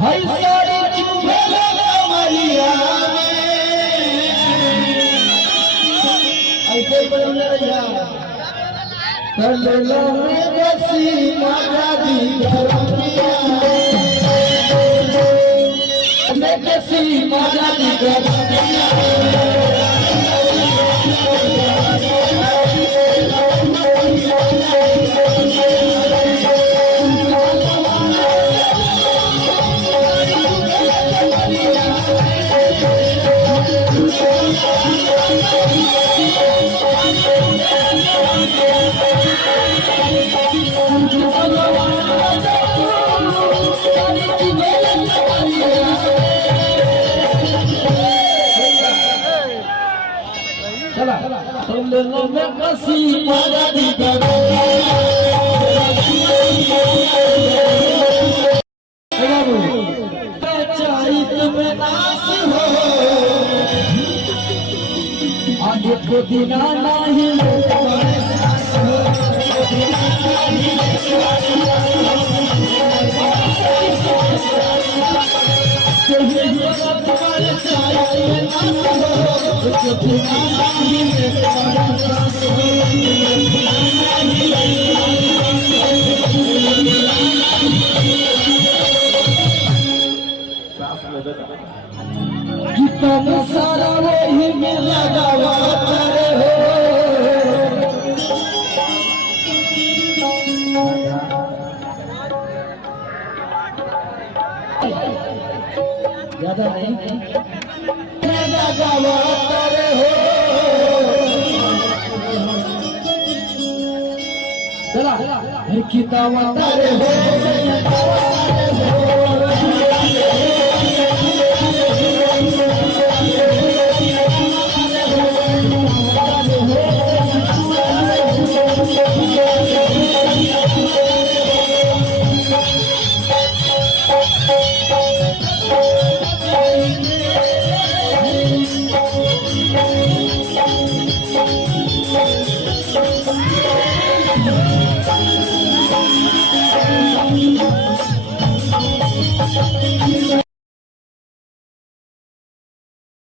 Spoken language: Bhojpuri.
भाई सारी चुभेला कमरिया में ऐसे बोलने भैया तललो में बसी माता दी घरमिया में बसी माता दी घरमिया तललो में बसी माता दी घरमिया आगे को दिना नहीं कितना सारा वही में लगावा करे हो ज्यादा नहीं लगावा करे हो चला कितना करे हो